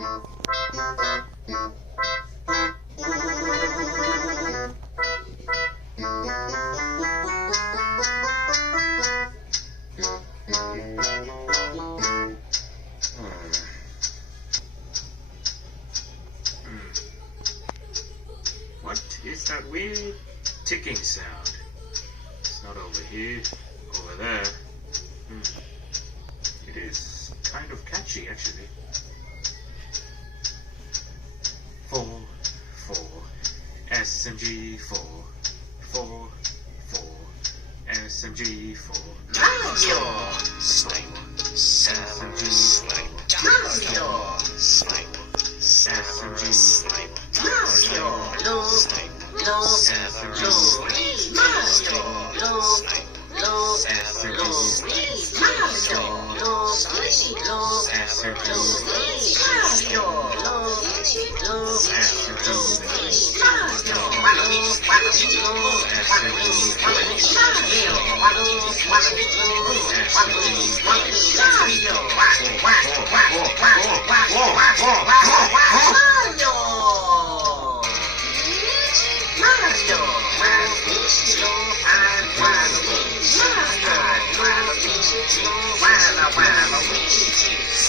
What is that weird ticking sound? It's not over here, over there. It is kind of catchy, actually. 4, 4, SMG 4, 4, 4, SMG 4. Mario! Snipe, SMG snipe. Mario! Snipe, SMG snipe. Mario! Low, low, low, Mario! Snipe. Low, low, Mario! Low,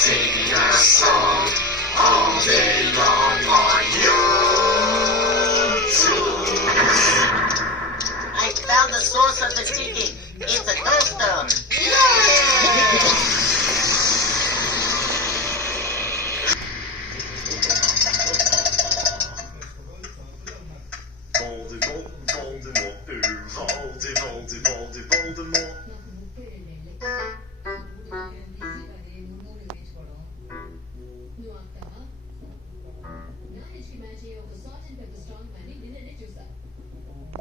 sing a song all day long on YouTube. I found the source of the ticking. It's a toaster.